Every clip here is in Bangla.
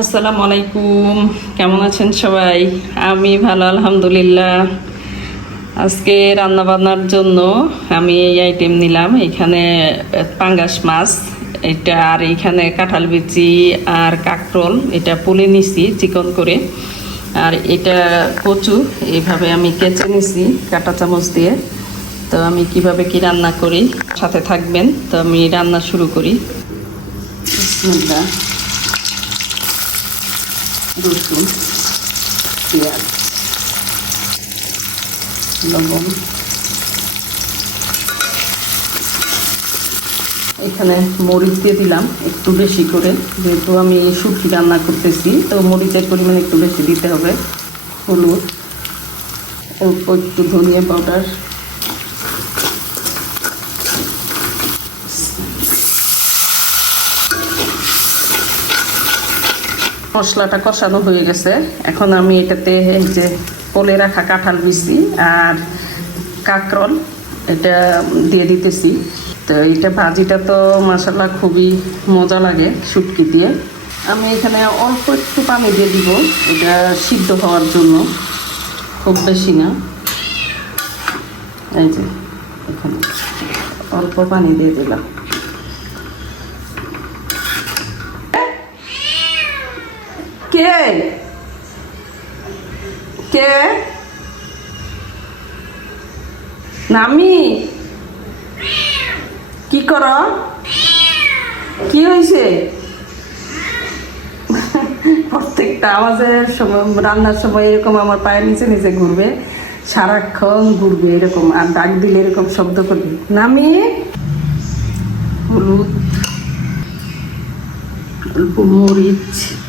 আসসালামু আলাইকুম। কেমন আছেন সবাই? আমি ভালো, আলহামদুলিল্লাহ। আজকে রান্না বান্নার জন্য আমি এই আইটেম নিলাম। এখানে পাঙ্গাস মাছ, এটা আর এখানে কাঁঠাল বিচি আর কাকরোল। এটা পুলে নিছি চিকন করে। আর এটা কচু এইভাবে আমি কেচে নিছি কাঁটা চামচ দিয়ে। তো আমি কীভাবে কি রান্না করি, সাথে থাকবেন। তো আমি রান্না শুরু করি। রসুন পেঁয়াজ লবণ। এখানে মরিচ দিয়ে দিলাম একটু বেশি করে, যেহেতু আমি শুটকি রান্না করতেছি, তো মরিচের পরিমাণ একটু বেশি দিতে হবে, হলুদ, অল্প একটু ধনিয়া পাউডার মশলাটা কষানো হয়ে গেছে। এখন আমি এটাতে এই যে পলে রাখা কাঁঠাল বিচি আর কাকরল, এটা দিয়ে দিতেছি। তো এটা ভাজিটা তো মশলা খুবই মজা লাগে শুটকি দিয়ে। আমি এখানে অল্প একটু পানি দিয়ে দিব, এটা সিদ্ধ হওয়ার জন্য। খুব বেশি না। এই যে, এখানে অল্প পানি দিয়ে দিলাম। কে কে? নামি। কি কর? কি হয়েছে প্রত্যেকটা আওয়াজের সময় রান্নার সময় এরকম আমার পায়ের নিচে নিচে ঘুরবে। সারাক্ষণ ঘুরবে এরকম, আর ডাক দিলে এরকম শব্দ করবে। নামি। হলুদ। অল্প মরিচ।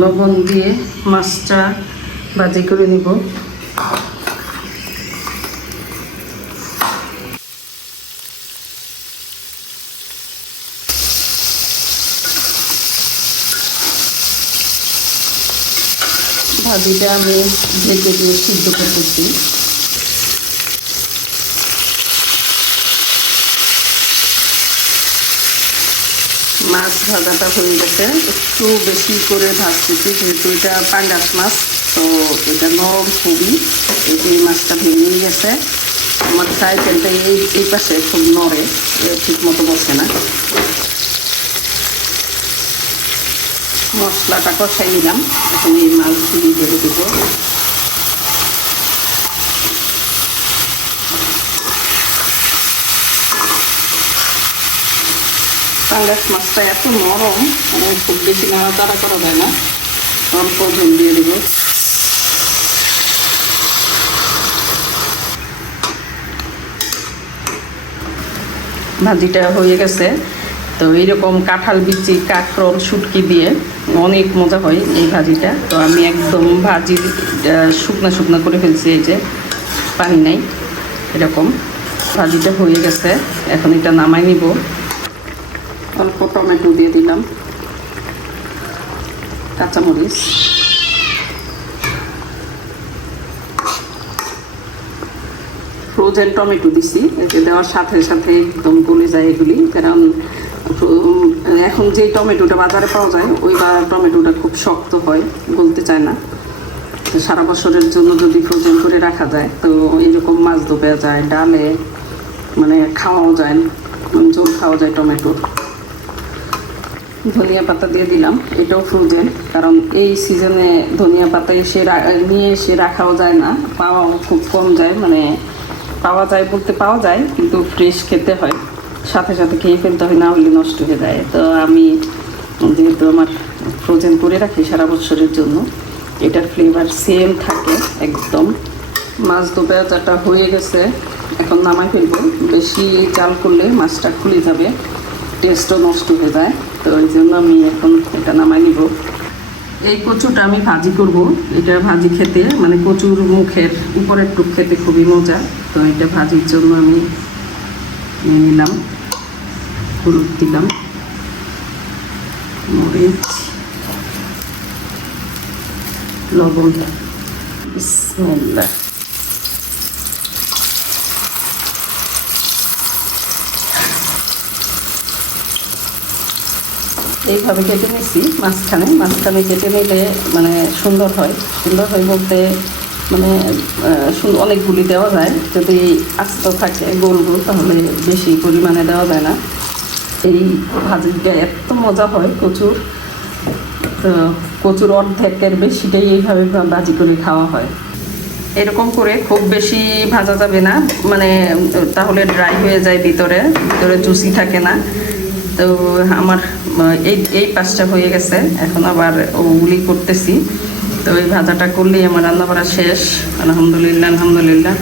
লবণ দিয়ে মাছটা ভাজি করে নিব। ভাজিটা আমি ঢেকে দিয়ে সিদ্ধ করতেছি মাছ ভাজাটা হয়ে গেছে। একটু বেশি করে ভাজতেছি, যেহেতু এটা পাঙ্গাস মাছ, তো এটা নরম খুবই। এই যে মাছটা ভেঙে গেছে, আমার সাইকেলটা এই এই পাশে খুব নড়ে ঠিক মতো বসে না। মশলাটা কষাই নিলাম, এখন এই মাছ দিয়ে দেবো। পাঙ্গাস মাছটা এত নরম মানে খুব বেশি নাড়াচাড়া করা যায় না অল্প ঝোল দিয়ে দেব ভাজিটা হয়ে গেছে, তো এইরকম কাঁঠাল বিচি কাঁকরোল শুটকি দিয়ে অনেক মজা হয় এই ভাজিটা। তো আমি একদম ভাজি শুকনা শুকনা করে ফেলছি এই যে, পানি নাই, এরকম। ভাজিটা হয়ে গেছে, এখন এটা নামাই নিব। অল্প টমেটো দিয়ে দিলাম। কাঁচামরিচ। ফ্রোজেন টমেটো দিছি এতে দেওয়ার সাথে সাথে একদম গলে যায় এগুলি, কারণ এখন যে টমেটোটা বাজারে পাওয়া যায় ওই টমেটোটা খুব শক্ত হয়, গলতে চায় না। সারা বছরের জন্য যদি ফ্রোজেন করে রাখা যায়, তো এরকম মাছ ধোপা যায়, ডালে মানে খাওয়াও যায় জল খাওয়া যায় টমেটোর। ধনিয়া পাতা দিয়ে দিলাম। এটাও ফ্রোজেন কারণ এই সিজনে ধনিয়া পাতা এসে নিয়ে এসে রাখাও যায় না, পাওয়াও খুব কম যায় মানে পাওয়া যায় বলতে পাওয়া যায়, কিন্তু ফ্রেশ খেতে হয়। সাথে সাথে খেয়ে ফেলতে হয়, না হলে নষ্ট হয়ে যায়। তো আমি যেহেতু আমার ফ্রোজেন করে রাখি সারা বছরের জন্য, এটার ফ্লেভার সেম থাকে একদম। মাছ দো পেঁয়াজাটা হয়ে গেছে, এখন নামাই ফেলব। বেশি চাল করলে মাছটা খুলে যাবে টেস্টও নষ্ট হয়ে যায়। তো ওই জন্য আমি এখন এটা নামাই নিব। এই কচুটা আমি ভাজি করব। এটা ভাজি খেতে মানে কচুর মুখের উপরের টুক খেতে খুবই মজা। তো এটা ভাজির জন্য আমি নিয়ে নিলাম, হলুদ দিলাম, মরিচ, লবণ। বিসমিল্লাহ। এইভাবে কেটে নিছি মাঝখানে মাঝখানে কেটে নিলে মানে সুন্দর হয়। সুন্দর হয় বলতে মানে অনেকগুলি দেওয়া যায়। যদি আস্ত থাকে গোল গোল তাহলে বেশি পরিমাণে দেওয়া যায় না। এই ভাজিটা এত মজা হয় প্রচুর তো কচুর অর্ধেকের বেশিটাই এইভাবে ভাজি করে খাওয়া হয়। এরকম করে খুব বেশি ভাজা যাবে না। মানে তাহলে ড্রাই হয়ে যায় ভিতরে। ভিতরে জুসি থাকে না। তো আমার এই এই পাঁচটা হয়ে গেছে। এখন আবার ওগুলি করতেছি। তো এই ভাজাটা করলেই আমার রান্না করা শেষ। আলহামদুলিল্লাহ আলহামদুলিল্লাহ।